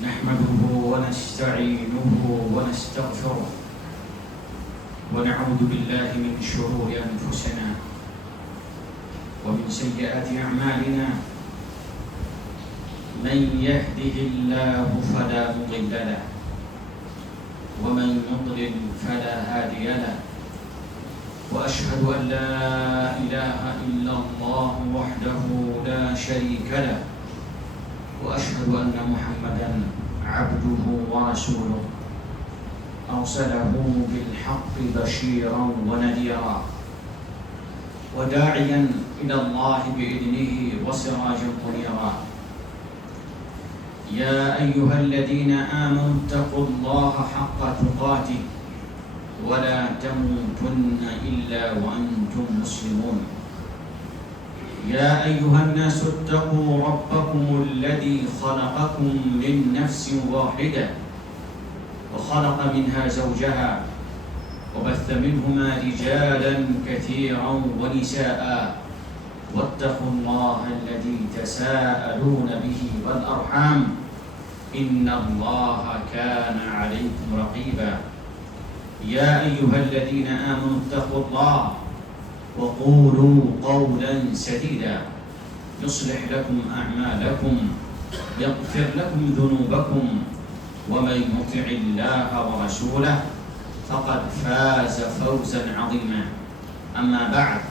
نحمده ونستعينه ونستغفره ونعوذ بالله من شرور أنفسنا ومن سيئات أعمالنا من يهده الله فلا مضل له ومن يضلل فلا هادي له وأشهد أن لا إله إلا الله وحده لا شريك له وأشهد أن محمدًا عبده ورسوله أرسله بالحق بشيرا ونذيرا وداعيا إلى الله بإذنه وسراجا منيرا يا أيها الذين آمنوا اتقوا الله حق تقاته ولا تموتن إلا وأنتم مسلمون يا أيها الناس اتقوا ربكم الذي خلقكم من نفس واحدة وخلق منها زوجها وبث منهما رجالا كثيرا ونساء واتقوا الله الذي تساءلون به والأرحام إن الله كان عليكم رقيبا يا أيها الذين آمنوا اتقوا الله وقولوا قولا سديدا يصلح لكم أعمالكم يغفر لكم ذنوبكم ومن يطع الله ورسوله فقد فاز فوزا عظيما أما بعد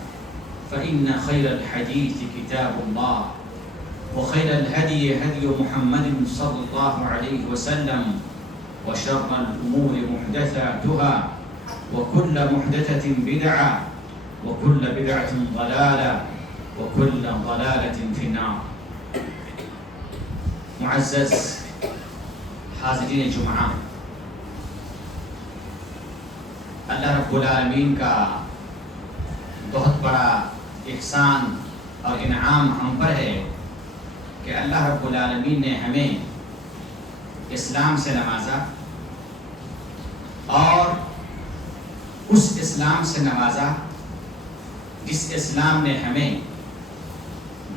فإن خير الحديث كتاب الله وخير الهدي هدي محمد صلى الله عليه وسلم وشر الأمور محدثاتها وكل محدثة بدعة وكل بدعة ضلالة وكل ضلالة في النار. معزز حاضرین جمعہ، اللہ رب العالمین کا بہت بڑا احسان اور انعام ہم پر ہے کہ اللہ رب العالمین نے ہمیں اسلام سے نوازا اور اس اسلام سے نوازا جس اسلام نے ہمیں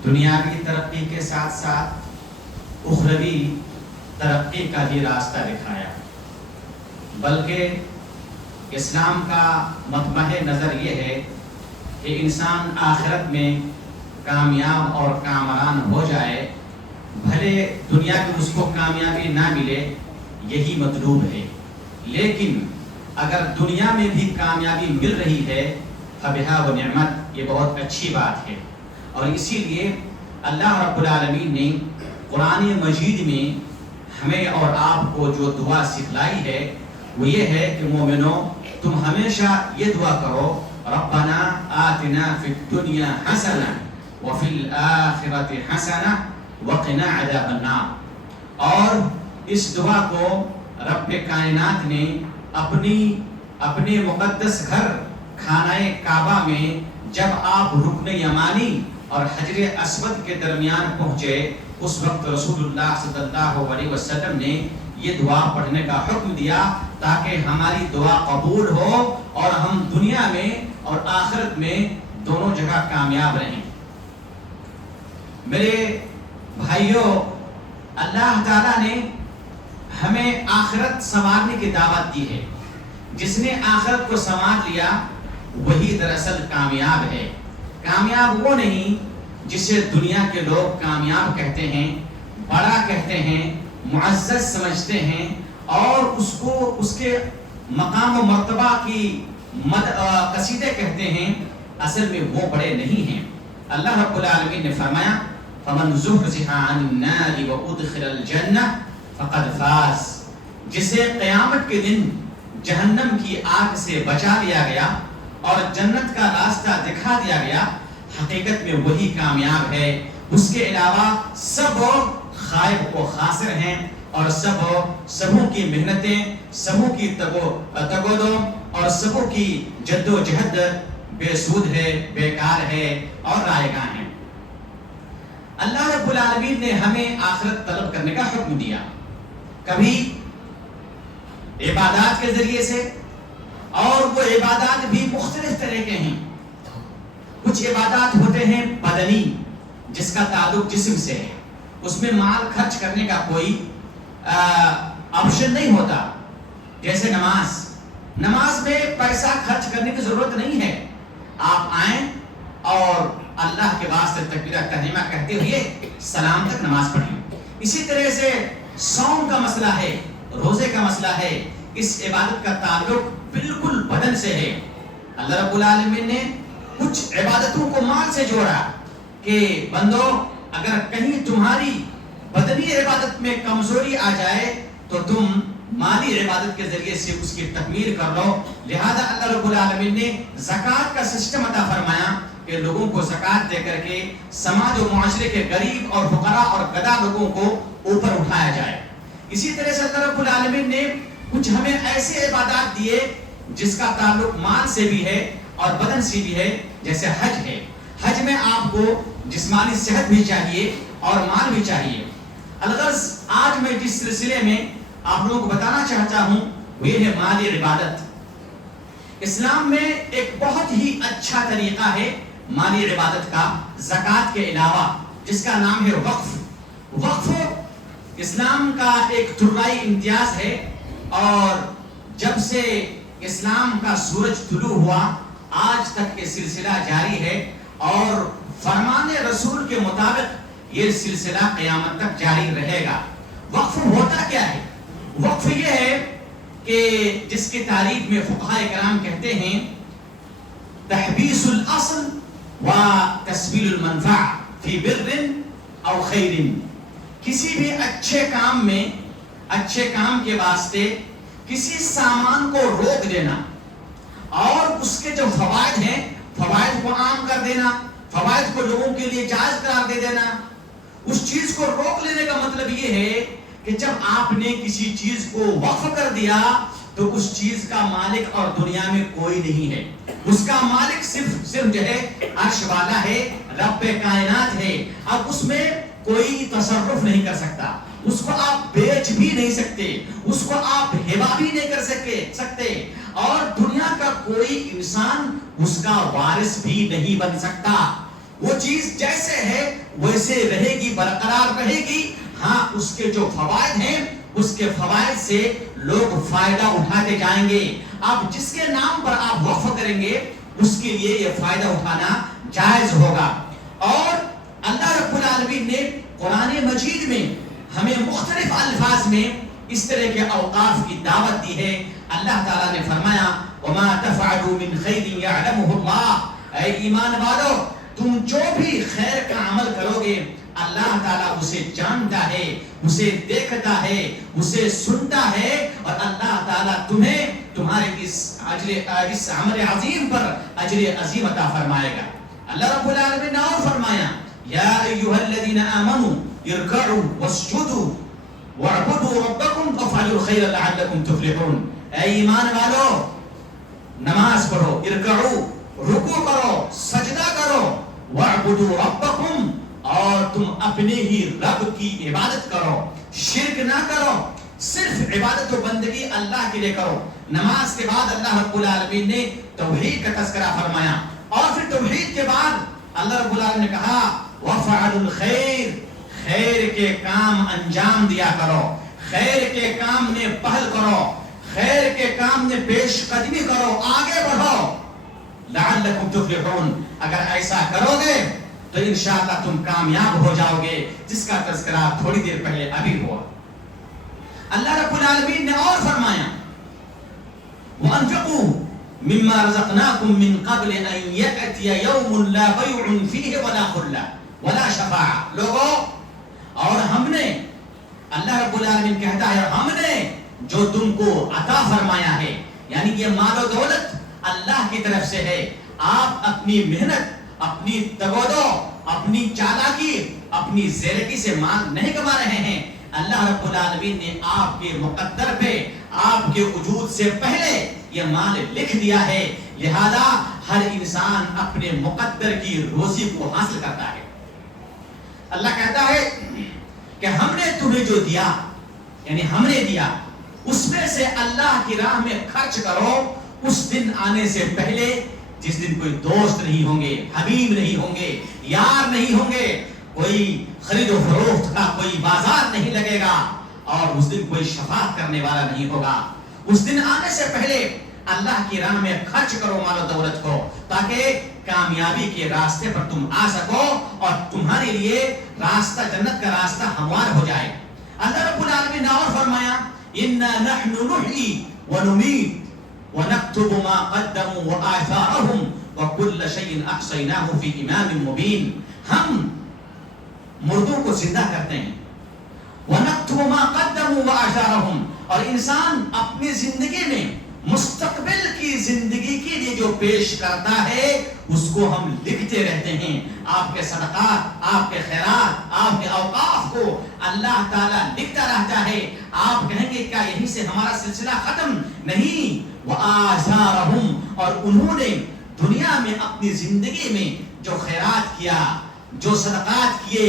دنیاوی ترقی کے ساتھ ساتھ اخروی ترقی کا بھی راستہ دکھایا، بلکہ اسلام کا مطمع نظر یہ ہے کہ انسان آخرت میں کامیاب اور کامران ہو جائے، بھلے دنیا میں اس کو کامیابی نہ ملے، یہی مطلوب ہے، لیکن اگر دنیا میں بھی کامیابی مل رہی ہے فبہا و نعمت، یہ بہت اچھی بات ہے۔ اور اسی لیے اللہ رب العالمین نے قرآن مجید میں ہمیں اور آپ کو جو دعا سکھلائی ہے وہ یہ ہے کہ مومنوں، تم ہمیشہ یہ دعا کرو، ربنا آتنا فی الدنیا حسنہ وفی الآخرۃ حسنہ وقنا عذاب النار۔ اور اس دعا کو رب کائنات نے اپنے مقدس گھر خانہ کعبہ میں جب آپ رکن یمانی اور حجر اسود کے درمیان پہنچے، اس وقت رسول اللہ صلی اللہ علیہ وسلم نے یہ دعا پڑھنے کا حکم دیا تاکہ ہماری دعا قبول ہو اور ہم دنیا میں اور آخرت میں دونوں جگہ کامیاب رہیں۔ میرے بھائیوں، اللہ تعالیٰ نے ہمیں آخرت سنوارنے کی دعوت دی ہے۔ جس نے آخرت کو سنوار لیا وہی دراصل کامیاب ہے۔ کامیاب وہ نہیں جسے دنیا کے لوگ کامیاب کہتے ہیں، بڑا کہتے ہیں، معزز سمجھتے ہیں اور اس کے مقام و مرتبہ کی قصیدے کہتے ہیں، اصل میں وہ بڑے نہیں ہیں۔ اللہ رب العالمین نے فرمایا فَمَنْ زُحْزِحَ عَنِ النَّارِ وَأُدْخِلَ الْجَنَّةَ فَقَدْ فَازَ، جسے قیامت کے دن جہنم کی آگ سے بچا لیا گیا اور جنت کا راستہ دکھا دیا گیا، حقیقت میں وہی کامیاب ہے۔ اس کے علاوہ سب خائب و خاسر ہیں اور سبوں کی محنتیں، سبوں کی تگودو اور سبوں کی جد و جہد بے سود ہے، بیکار ہے اور رائگاں ہیں۔ اللہ رب العالمین نے ہمیں آخرت طلب کرنے کا حکم دیا، کبھی عبادات کے ذریعے سے، اور وہ عبادات بھی مختلف طرح کے ہیں۔ کچھ عبادات ہوتے ہیں بدنی، جس کا تعلق جسم سے ہے، اس میں مال خرچ کرنے کا کوئی آپشن نہیں ہوتا. جیسے نماز میں پیسہ خرچ کرنے کی ضرورت نہیں ہے. آپ آئیں اور اللہ کے واسطے تکبیرہ تحریمہ کہتے ہوئے سلام تک نماز پڑھیں. اسی طرح سے صوم کا مسئلہ ہے, روزے کا مسئلہ ہے. اس عبادت کا تعلق بالکل بدن سے ہے. اللہ رب العالمین نے کچھ عبادتوں کو مال سے جوڑا کہ بندو اگر کہیں تمہاری بدنی عبادت میں کمزوری آ جائے تو تم مالی عبادت کے ذریعے سے اس کی تکمیل کر لو. لہذا اللہ رب العالمین نے زکوٰۃ کا سسٹم عطا فرمایا کہ لوگوں کو زکوٰۃ دے کر کے سماج و معاشرے کے غریب اور فقراء اور گدھا لوگوں کو اوپر اٹھایا جائے. اسی طرح سے اللہ رب العالمین نے کچھ ہمیں ایسے عبادات دیے جس کا تعلق مال سے بھی ہے اور بدن سے بھی ہے. جیسے حج ہے. حج میں آپ کو جسمانی صحت بھی چاہیے اور مال بھی چاہیے. الغرض آج میں جس سلسلے میں آپ لوگوں کو بتانا چاہتا ہوں وہ یہ ہے مالی عبادت. اسلام میں ایک بہت ہی اچھا طریقہ ہے مالی عبادت کا زکوٰۃ کے علاوہ, جس کا نام ہے وقف. وقف اسلام کا ایک طرائی امتیاز ہے اور جب سے اسلام کا سورج طلوع ہوا آج تک یہ سلسلہ جاری ہے اور فرمان رسول کے مطابق یہ سلسلہ قیامت تک جاری رہے گا. وقف ہوتا کیا ہے؟ وقف یہ ہے کہ جس کی تعریف میں فقہاء کرام کہتے ہیں تحبیس الاصل و تسبیل المنفع فی بر او خیر. کسی بھی اچھے کام میں, اچھے کام کے واسطے کسی سامان کو روک دینا اور اس کے جو فوائد ہیں فوائد کو عام کر دینا, فوائد کو لوگوں کے لیے جائز قرار دے دینا. اس چیز کو روک لینے کا مطلب یہ ہے کہ جب آپ نے کسی چیز کو وقف کر دیا تو اس چیز کا مالک اور دنیا میں کوئی نہیں ہے. اس کا مالک صرف جو ہے عرش والا ہے, رب کائنات ہے. اب اس میں کوئی تصرف نہیں کر سکتا, اس کو آپ بیچ بھی نہیں سکتے, اس کو آپ ہبا بھی نہیں کر سکتے اور دنیا کا کوئی انسان اس کا وارث بھی نہیں بن سکتا. وہ چیز جیسے ہے ویسے رہے گی, برقرار رہے گی. ہاں اس کے جو فوائد ہیں اس کے فوائد سے لوگ فائدہ اٹھاتے جائیں گے. آپ جس کے نام پر آپ وقف کریں گے اس کے لیے یہ فائدہ اٹھانا جائز ہوگا. اور اللہ رب العالمین نے قرآن مجید میں ہمیں مختلف الفاظ میں اس طرح کے اوقاف کی دعوت دی ہے. اللہ تعالیٰ نے فرمایا وَمَا تَفْعَلُوا مِنْ خَيْرٍ يَعْلَمُهُ اللَّهُ. اے ایمان والو, تم جو بھی خیر کا عمل کرو گے اللہ تعالیٰ اسے جانتا ہے, اسے دیکھتا ہے, اسے سنتا ہے اور اللہ تعالیٰ تمہیں تمہارے اس عمل عظیم پر اجر عظیم عطا فرمائے گا. اللہ رب العالمین نے اور فرمایا یا ایھا الذین آمنوا ارکعوا واسجدوا واعبدوا ربکم وافعلوا الخیر لعلکم تفلحون. اے ایمان والو, نماز پڑھو, ارکعوا رکوع کرو, سجدہ کرو, واعبدوا ربکم اور تم اپنے ہی رب کی عبادت کرو, شرک نہ کرو, صرف عبادت و بندگی اللہ کے لیے کرو. نماز کے بعد اللہ رب العالمین نے توحید کا تذکرہ فرمایا اور پھر توحید کے بعد اللہ رب العالمین نے کہا وَفَعَلُوا الْخَيْرِ, خیر کے کام انجام دیا کرو, خیر کے کام میں پہل کرو, خیر کے کام میں پیش قدمی کرو, آگے بڑھو. لَعَلَّكُمْ تُفْلِحُونَ. اگر ایسا کرو گے تو انشاءاللہ تم کامیاب ہو جاؤ گے, جس کا تذکرہ تھوڑی دیر پہلے ابھی ہوا. اللہ رب العالمین نے اور فرمایا وَأَنفِقُوا مِمَّا رَزَقْنَاكُم مِّن قَبْلِ أَن يَأْتِيَ يَوْمٌ لَّا بَيْعٌ فِيهِ وَلَا خُلَّةٌ وَلَا شَفَاعَةٌ. لوگوں, اور ہم نے, اللہ رب العالمین کہتا ہے ہم نے جو تم کو عطا فرمایا ہے, یعنی یہ مال و دولت اللہ کی طرف سے ہے. آپ اپنی محنت, اپنی تگودو, اپنی چالاکی, اپنی زیرکی سے مال نہیں کما رہے ہیں. اللہ رب العالمین نے آپ کے مقدر پہ, آپ کے وجود سے پہلے یہ مال لکھ دیا ہے. لہذا ہر انسان اپنے مقدر کی روزی کو حاصل کرتا ہے. اللہ کہتا ہے کہ ہم نے تمہیں جو دیا, یعنی ہم نے دیا, اس میں سے اللہ کی راہ میں خرچ کرو. اس دن آنے سے پہلے جس دن کوئی دوست نہیں ہوں گے, حبیب نہیں ہوں گے, یار نہیں ہوں گے, کوئی خرید و فروخت کا کوئی بازار نہیں لگے گا. اور اس دن کوئی شفاعت کرنے والا نہیں ہوگا. اس دن آنے سے پہلے اللہ کی راہ میں خرچ کرو مال و دولت کو, تاکہ کامیابی کے راستے پر تم آ سکو اور تمہارے لیے راستہ, جنت کا راستہ ہموار ہو جائے. اللہ رب العالمین نے اور فرمایا اِنَّا نَحْنُ نُحْيِي وَنُمِيتُ وَنَكْتُبُ مَا قَدَّمُوا وَآثَارَهُمْ وَكُلَّ شَيْءٍ أَحْصَيْنَاهُ فِي إِمَامٍ مُبِينٍ. ہم مردوں کو زندہ کرتے ہیں. وَنَكْتُبُ مَا قَدَّمُوا وَآثَارَهُمْ, اور انسان اپنی زندگی میں مستقبل کی زندگی کے لیے جو پیش کرتا ہے اس کو ہم لکھتے رہتے ہیں. آپ کے صدقات, آپ کے خیرات, آپ کے اوقاف کو اللہ تعالیٰ لکھتا رہتا ہے. آپ کہیں گے کیا یہیں سے ہمارا سلسلہ ختم؟ نہیں. وَآثَارَهُمْ, اور انہوں نے دنیا میں اپنی زندگی میں جو خیرات کیا, جو صدقات کیے,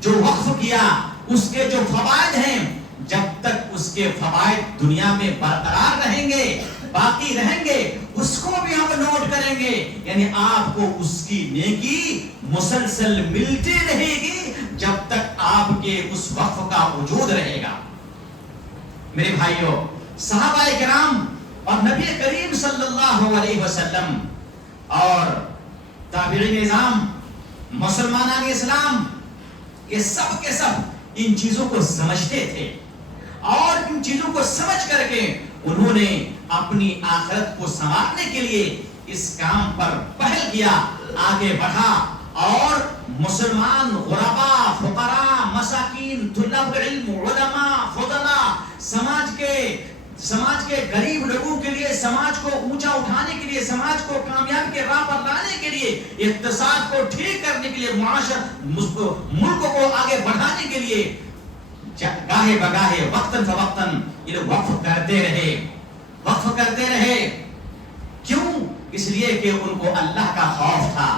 جو وقف کیا, اس کے جو فوائد ہیں, جب تک اس کے فوائد دنیا میں برقرار رہیں گے, باقی رہیں گے, اس کو بھی ہم نوٹ کریں گے. یعنی آپ کو اس کی نیکی مسلسل ملتی رہے گی جب تک آپ کے اس وقف کا وجود رہے گا. میرے بھائیوں, صحابہ کرام اور نبی کریم صلی اللہ علیہ وسلم اور تابعین نظام, مسلمانان اسلام, یہ سب کے سب ان چیزوں کو سمجھتے تھے, اور ان چیزوں کو سمجھ کر کے انہوں نے اپنی آخرت کو سنوارنے کے لیے اس کام پر پہل کیا, آگے بڑھا, اور مسلمان غرباء, فقراء, مساکین, طلاب علم, علماء, فضلاء, سماج کے غریب لوگوں کے لیے, سماج کو اونچا اٹھانے کے لیے, سماج کو کامیابی کے راہ پر لانے کے لیے, اقتصاد کو ٹھیک کرنے کے لیے, ملک کو آگے بڑھانے کے لیے گاہے بگاہے وقتاً فوقتاً یہ لوگ وقف کرتے رہے. کیوں؟ اس لیے کہ ان کو اللہ کا خوف تھا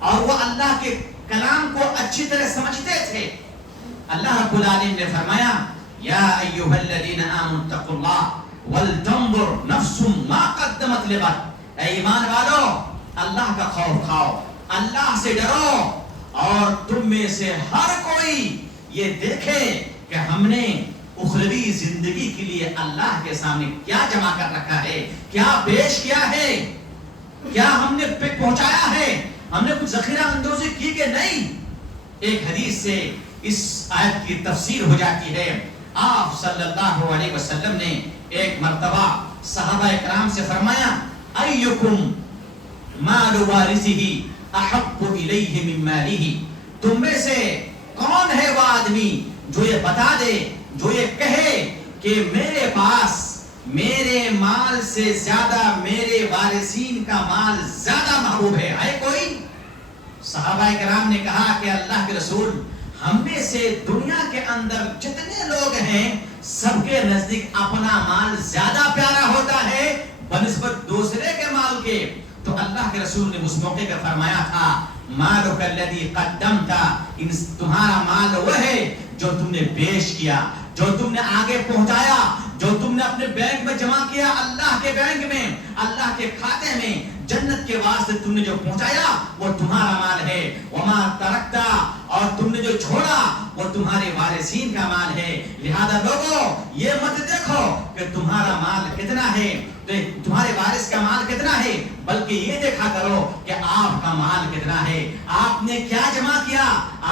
اور وہ اللہ کے کلام کو اچھی طرح سمجھتے تھے. اللہ رب العالمین نے فرمایا یا ایھا الذین آمنوا اتقوا اللہ ولتنظر نفس ما قدمت لغد. اے ایمان والو, اللہ کا خوف کھاؤ, اللہ سے ڈرو, اور تم میں سے ہر کوئی یہ دیکھے کہ ہم نے اخروی زندگی کے لیے اللہ کے سامنے کیا جمع کر رکھا ہے, کیا پیش کیا ہے, کیا ہم نے پہنچایا ہے, ہم نے کچھ ذخیرہ اندوزی کی کہ نہیں. ایک حدیث سے اس آیت کی تفسیر ہو جاتی ہے. آپ صلی اللہ علیہ وسلم نے ایک مرتبہ صحابہ کرام سے فرمایا ایکم مال وارثہ احب الیہ من مالہ. تم میں سے کون ہے وہ آدمی جو یہ بتا دے, جو یہ کہے کہ میرے پاس میرے مال سے زیادہ میرے وارثین کا مال زیادہ محبوب ہے؟ ہے کوئی؟ صحابہ کرام نے کہا کہ اللہ کے رسول, ہم میں سے دنیا کے اندر جتنے لوگ ہیں سب کے نزدیک اپنا مال زیادہ پیارا ہوتا ہے بنسبت دوسرے کے مال کے. تو اللہ کے رسول نے اس موقع پر فرمایا تھا مالک الذی قدمت, تمہارا مال وہ ہے جو تم نے پیش کیا, جو تم نے آگے پہنچایا, جو تم نے اپنے بینک میں جمع کیا, اللہ کے بینک میں, اللہ کے کھاتے میں, جنت کے واسطے تم نے جو پہنچایا وہ تمہارا مال ہے. وما ترکتا, اور تم نے جو چھوڑا وہ تمہارے وارثین کا مال ہے. لہذا لوگوں یہ مت دیکھو کہ تمہارا مال کتنا ہے, تمہارے وارث کا مال کتنا ہے, بلکہ یہ دیکھا کرو کہ آپ کا مال کتنا ہے, آپ نے کیا جمع کیا,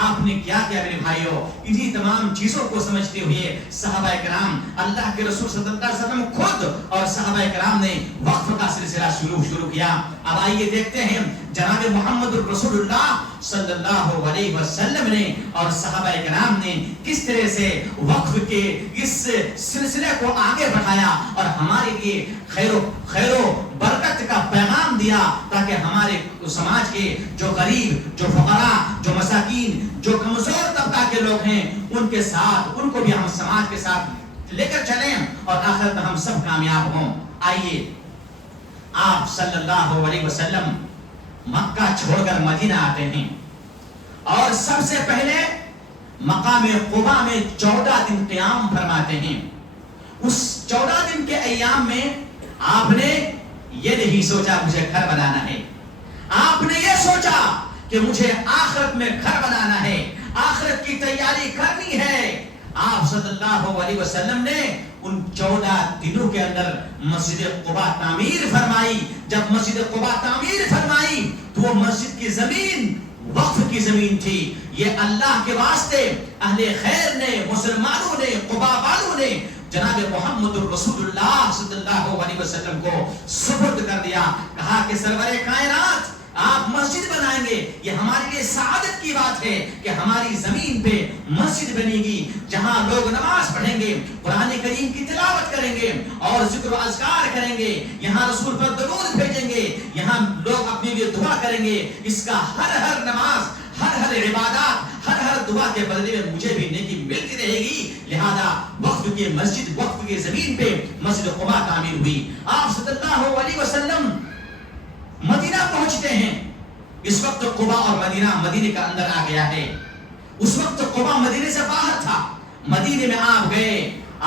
آپ نے کیا کیا. میرے بھائیوں, انہی تمام چیزوں کو سمجھتے ہوئے صحابہ کرام, اللہ کے رسول صلی اللہ علیہ وسلم خود اور صحابہ کرام نے وقف کا سلسلہ شروع کیا. اب آئیے دیکھتے ہیں جناب محمد الرسول اللہ صلی اللہ علیہ وسلم نے اور صحابہ کرام نے کس طرح سے وقف کے اس سلسلے کو آگے بڑھایا اور ہمارے لیے خیر و برکت کا پیغام دیا, تاکہ ہمارے سماج کے جو غریب, جو فقراء, جو مساکین, جو کمزور طبقہ کے لوگ ہیں ان کے ساتھ, ان کو بھی ہم سماج کے ساتھ لے کر چلیں اور آخرت میں ہم سب کامیاب ہوں. آئیے آپ صلی اللہ علیہ وسلم مکہ چھوڑ کر مدینہ آتے ہیں اور سب سے پہلے مقام قباء میں 14 دن قیام فرماتے ہیں. اس 14 دن کے ایام میں آپ نے یہ نہیں سوچا مجھے گھر بنانا ہے, آپ نے یہ سوچا کہ مجھے آخرت میں گھر بنانا ہے, آخرت کی تیاری کرنی ہے. آپ صلی اللہ علیہ وسلم نے ان 14 دنوں کے اندر مسجد قباء تعمیر فرمائی. جب مسجد قباء تعمیر فرمائی تو وہ مسجد کی زمین وقف کی زمین تھی. یہ اللہ کے واسطے اہل خیر نے، مسلمانوں نے، قباء والوں نے جناب محمد رسول اللہ صلی اللہ علیہ وسلم کو سپرد کر دیا. کہا کہ سرور کائنات آپ مسجد بنائیں گے، یہ ہمارے لیے سعادت کی بات ہے کہ ہماری زمین پہ مسجد بنے گی جہاں لوگ نماز پڑھیں گے، قرآن کریم کی تلاوت کریں گے اور ذکر و اذکار کریں گے، یہاں رسول پر درود بھیجیں گے، یہاں لوگ اپنے لیے دعا کریں گے. اس کا ہر نماز، ہر عبادات، ہر دعا کے بدلے میں مجھے بھی نیکی ملتی رہے گی. لہذا وقف کی مسجد، وقف کی زمین پہ مسجد قباء تعمیر ہوئی. آپ صلی اللہ علیہ وسلم مدینہ پہنچتے ہیں. اس وقت قباء اور مدینے کا اندر آ گیا ہے. اس وقت قباء مدینے سے باہر تھا. مدینے میں آپ گئے.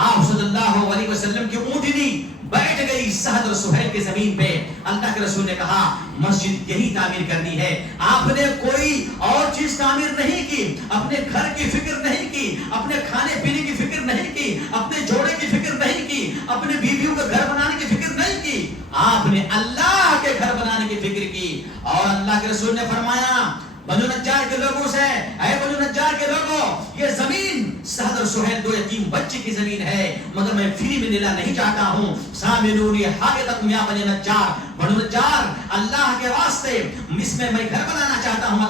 آپ صلی اللہ علیہ وسلم کی اونٹنی بیٹھ گئی سہل اور سہیل کی زمین پہ. اللہ کے رسول نے کہا مسجد یہی تعمیر کرنی ہے. آپ نے کوئی اور چیز تعمیر نہیں کی، اپنے گھر کی فکر نہیں کی، اپنے کھانے پینے کی فکر نہیں کی، اپنے جوڑے کی فکر نہیں کی، اپنے بیویوں کا گھر بنانے کی فکر نہیں کی. آپ نے اللہ کے گھر بنانے کی فکر کی. اور اللہ کے رسول نے فرمایا بنو نجار کے لوگوں سے، اے بنو نجار کے لوگوں، یہ زمین سعد اور سہیل دو یتیم بچے کی زمین ہے، مگر میں فری میں لینا نہیں چاہتا ہوں. سامنونی حاجتکم یا بنی نجار، بنو نجار اللہ کے واسطے اس میں گھر بنانا چاہتا ہوں،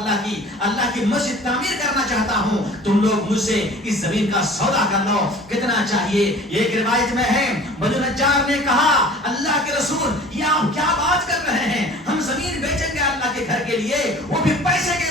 اللہ کی مسجد تعمیر کرنا چاہتا ہوں. تم لوگ مجھ سے اس زمین کا سودا کر لو، کتنا چاہیے. ایک روایت میں ہے بنو نجار نے کہا اللہ کے رسول یہ آپ کیا بات کر رہے ہیں، ہم زمین بیچیں گے اللہ کے گھر کے لیے، وہ بھی پیسے کے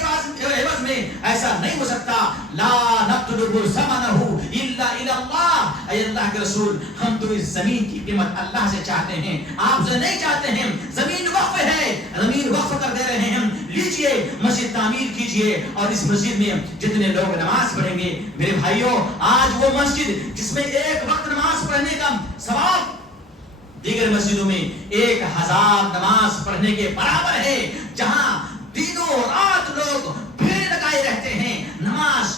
عوض میں؟ ایسا نہیں ہو سکتا. لا نطلب ثمنہ الا الی اللہ. اے اللہ کے رسول ہم تو اس زمین کی قیمت اللہ سے چاہتے ہیں، آپ سے نہیں چاہتے ہیں. زمین وقف ہے، زمین وقف کر دے رہے ہیں ہم، لیجئے مسجد تعمیر کیجئے اور اس مسجد میں جتنے لوگ نماز پڑھیں گے. میرے بھائیوں آج وہ مسجد جس میں ایک وقت نماز پڑھنے کا ثواب دیگر مسجدوں میں 1000 نماز پڑھنے کے برابر ہے، جہاں دنوں رات لوگ بھیڑ لگائے رہتے ہیں، نماز،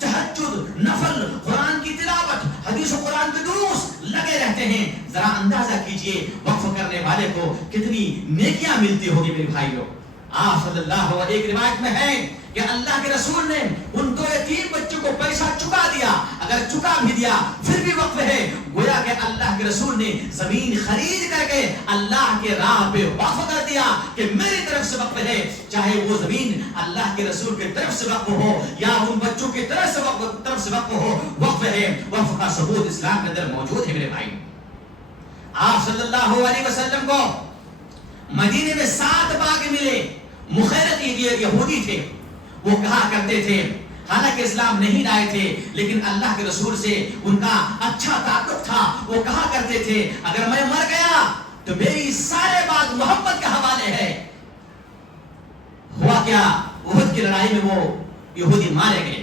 تہجد، نفل، قرآن کی تلاوت، حدیث و قرآن کے دروس لگے رہتے ہیں. ذرا اندازہ کیجئے وقف کرنے والے کو کتنی نیکیاں ملتی ہوگی. میرے بھائیوں آپ صلی اللہ علیہ، ایک روایت میں ہے کہ اللہ کے رسول نے ان 2 یتیم بچوں کو پیسہ چکا دیا. اگر چکا بھی دیا پھر بھی وقف ہے. گویا کہ اللہ کے رسول نے زمین خرید کر کے اللہ کے راہ پہ وقف کر دیا کہ میری طرف سے وقف ہے. چاہے وہ زمین اللہ کے رسول کی طرف سے وقف ہو یا ان بچوں کی طرف سے وقف ہو، وقف ہے. وقف کا ثبوت اسلام کے اندر موجود ہے. میرے بھائی آپ صلی اللہ علیہ وسلم کو مدینے میں 7 باغ ملے. مخیرت یہودی تھے، وہ کہا کرتے تھے، حالانکہ اسلام نہیں لائے تھے لیکن اللہ کے رسول سے ان کا اچھا تعلق تھا. وہ کہا کرتے تھے اگر میں مر گیا تو میری سارے باغ محمد کے حوالے ہے. ہوا کیا؟ احد کی لڑائی میں وہ یہودی مارے گئے.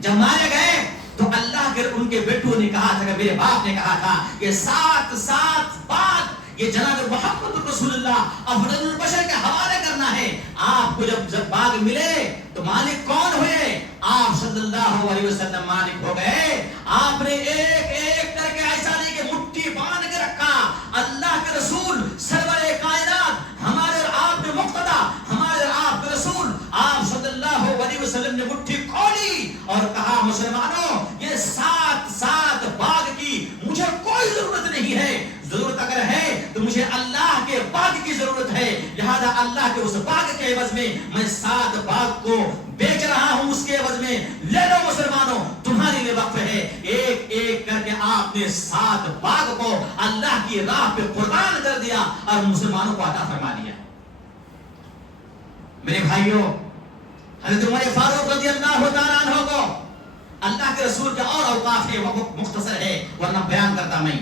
جب مارے گئے تو اللہ کے ان کے بیٹوں نے کہا تھا کہ میرے باپ نے کہا تھا کہ 7 باغ یہ جناب محمد رسول اللہ افضل البشر کے حوالے کرنا ہے. آپ کو جب باغ ملے تو مالک کون ہوئے؟ آپ صلی اللہ علیہ وسلم مالک ہو گئے. آپ نے ایک ایک کر کے ایسا نہیں کہ مٹھی باندھ کے رکھا. اللہ کے رسول سرور کائنات ہمارے اور آپ میں مقتدا، ہمارے اور آپ کے رسول آپ صلی اللہ علیہ وسلم نے مٹھی کھولی اور کہا مسلمانوں یہ 7 باغ کی مجھے کوئی ضرورت نہیں ہے. ضرورت اگر ہے تو مجھے اللہ کے باغ کی ضرورت ہے. لہذا اللہ کے اس باغ کے عوض میں 7 باغ کو بیچ رہا ہوں. اس کے عوض میں لے لو مسلمانوں، تمہارے لیے وقف ہے. ایک ایک کر کے آپ نے 7 باغ کو اللہ کی راہ پہ قربان کر دیا اور مسلمانوں کو عطا فرما دیا. میرے بھائیوں حضرت عمر فاروق رضی اللہ تعالیٰ عنہ کو اللہ کے رسول کے اور اوقاف ہے، وہ مختصر ہے ورنہ بیان کرتا میں.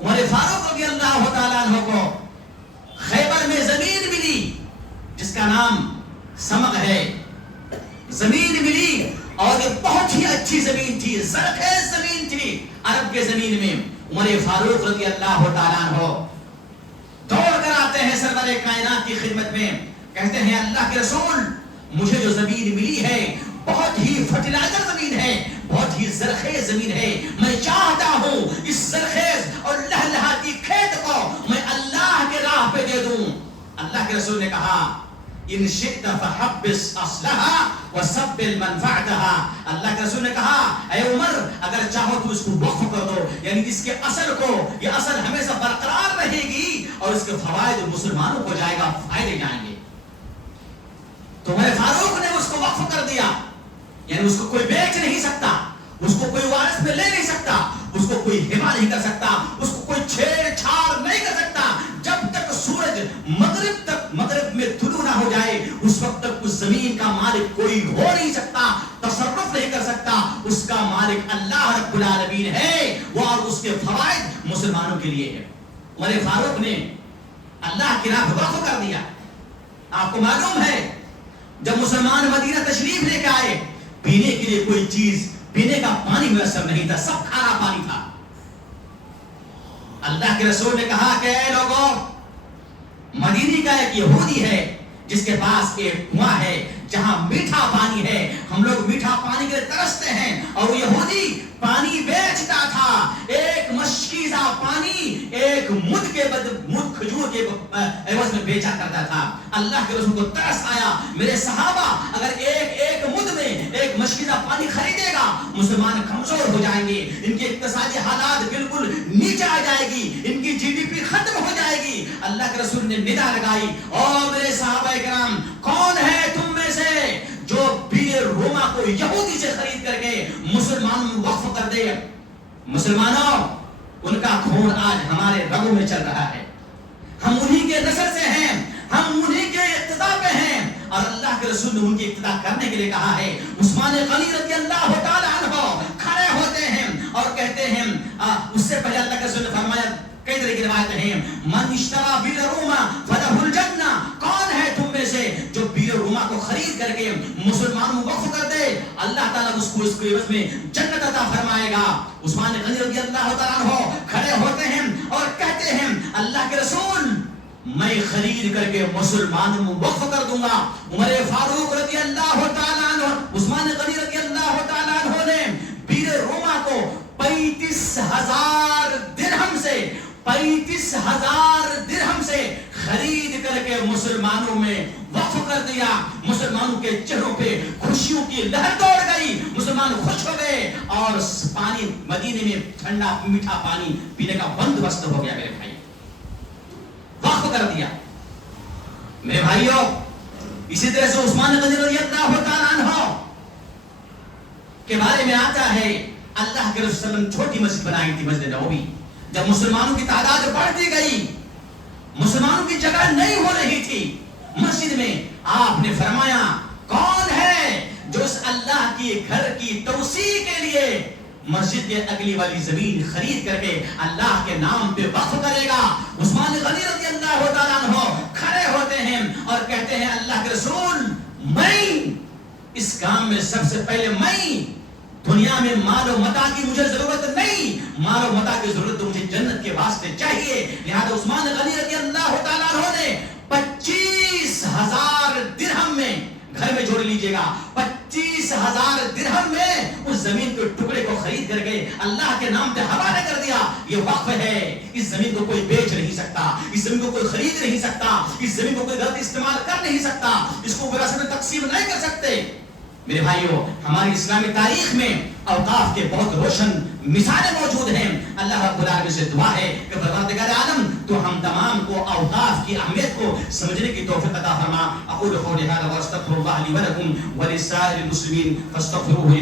عمر فاروق رضی اللہ تعالیٰ عنہ کو خیبر میں زمین ملی جس کا نام سمغ ہے. زمین ملی اور یہ بہت ہی اچھی زمین تھی، زرخیز زمین تھی عرب کے زمین میں. عمر فاروق رضی اللہ تعالیٰ عنہ دوڑ کر آتے ہیں سرور کائنات کی خدمت میں، کہتے ہیں اللہ کے رسول مجھے جو زمین ملی ہے بہت ہی فرٹیلائزر زمین ہے، بہت ہی زرخیز زمین ہے. میں چاہتا ہوں اس زرخیز اور لہلہاتی کھیت کو میں اللہ کے راہ پہ دے دوں. اللہ کے رسول نے کہا ان شئت فحبس اصلها وسبل منفعتها. اللہ کے رسول نے کہا اے عمر اگر چاہو تو اس کو وقف کر دو، یعنی اس کے اثر کو، یہ اثر ہمیشہ برقرار رہے گی اور اس کے فوائد مسلمانوں کو جائے گا، فائدے جائیں گے. تو عمر فاروق نے اس کو وقف کر دیا، یعنی اس کو کوئی بیچ نہیں سکتا، اس کو کوئی وارث میں لے نہیں سکتا، اس کو کوئی ہبا نہیں کر سکتا، اس کو کوئی چھیڑ چھاڑ نہیں کر سکتا. جب تک سورج مغرب میں طلوع نہ ہو جائے اس وقت تک اس زمین کا مالک کوئی ہو نہیں سکتا، تصرف نہیں کر سکتا. اس کا مالک اللہ رب العالمین ہے، وہ اور اس کے فوائد مسلمانوں کے لیے ہے. عمر فاروق نے اللہ کی راہ وقف کر دیا. آپ کو معلوم ہے جب مسلمان مدینہ تشریف لے کے آئے، پینے کے لیے کوئی چیز، پینے کا پانی میسر نہیں تھا، سب کھارا پانی تھا. اللہ کے رسول نے کہا کہ اے لوگوں، مدینے کا ایک یہودی ہے جس کے پاس ایک کنواں ہے جہاں میٹھا پانی ہے، ہم لوگ میٹھا پانی کے لیے ترستے ہیں، اور وہ یہودی پانی بیچتا تھا. ایک مشکیزہ پانی ایک مد کھجور کے عوض میں بیچا کرتا تھا. اللہ کے رسول کو ترس آیا، میرے صحابہ اگر ایک مد میں ایک مشکیزہ پانی خریدے گا مسلمان کمزور ہو جائیں گے، ان کے اقتصادی حالات بالکل نیچے آ جائے گی، ان کی GDP ختم ہو جائے گی. اللہ کے رسول نے ندا لگائی، اور میرے صحابہ کرام کون ہے تم میں سے جو بیر روما کو یہودی سے خرید کر کے مسلمانوں میں وقف کر دے؟ مسلمانوں، ان کا خون آج ہمارے رگوں میں چل رہا ہے، ہم انہی کے نسل سے ہیں، ہم انہی کے اقتدا پہ ہیں. اور اللہ کے رسول نے ان کی اقتدا کرنے کے لیے کہا ہے. عثمان غنی رضی اللہ تعالی عنہ کھڑے ہوتے ہیں اور کہتے ہیں، اس سے پہلے اللہ کے رسول نے فرمایا، کئی طرح کی روایتیں ہیں، من اشترى بیر روما فلہ الجنہ. کون ہے تم میں سے جو بیر روما کو خرید کر کے مسلمانوں کو وقف کر دے، اللہ تعالیٰ اس کو عوض میں جنت عطا فرمائے گا. عثمان غنی رضی اللہ تعالیٰ عنہ کھڑے ہوتے ہیں اور کہتے ہیں اللہ کے رسول میں خرید کر کے مسلمانوں کو وقف کر دوں گا. عمر فاروق رضی اللہ تعالیٰ عنہ، عثمان غنی رضی اللہ تعالیٰ عنہ نے بیر روما کو 35,000 درہم سے 35,000 درہم سے خرید کر کے مسلمانوں میں وقف کر دیا. مسلمانوں کے چہروں پہ خوشیوں کی لہر دوڑ گئی، مسلمان خوش ہو گئے اور پانی مدینے میں ٹھنڈا میٹھا پانی پینے کا بندوبست ہو گیا. میرے بھائی وقف کر دیا. میرے بھائیوں، اسی طرح سے عثمان غنی رضی اللہ تعالیٰ عنہ کے بارے میں آتا ہے، اللہ کے رسول صلی اللہ علیہ وسلم چھوٹی مسجد بنائی تھی، مسجد نبوی. جب مسلمانوں کی تعداد بڑھتی گئی، مسلمانوں کی جگہ نہیں ہو رہی تھی مسجد میں، آپ نے فرمایا کون ہے جو اس اللہ کی گھر کی توسیع کے لیے مسجد کے اگلی والی زمین خرید کر کے اللہ کے نام پہ وقف کرے گا؟ عثمان غنی رضی اللہ تعالیٰ عنہ کھڑے ہوتے ہیں اور کہتے ہیں اللہ کے رسول، میں اس کام میں سب سے پہلے، میں دنیا میں مال و متاع کی مجھے ضرورت نہیں، مال و متاع کی ضرورت تو مجھے جنت کے واسطے چاہیے. لہذا عثمان غنی رضی اللہ تعالیٰ عنہ نے 25,000 درہم میں، گھر میں جوڑ لیجئے گا، 25,000 درہم میں اس زمین کے ٹکڑے کو خرید کر کے اللہ کے نام پہ حوالے کر دیا. یہ وقف ہے، اس زمین کو کوئی بیچ نہیں سکتا، اس زمین کو کوئی خرید نہیں سکتا، اس زمین کو کوئی غلط استعمال کر نہیں سکتا، اس کو وراثت میں تقسیم نہیں کر سکتے. میرے بھائیوں، ہماری اسلامی تاریخ میں اوقاف کے بہت روشن مثالیں موجود ہیں. اللہ رب العالمین سے دعا ہے کہ پروردگار عالم تو ہم تمام کو اوقاف کی اہمیت کو سمجھنے کی توفیق عطا فرما. اقول قولی ھذا واستغفر اللہ لی ولکم ولسائر المسلمین فاستغفروہ.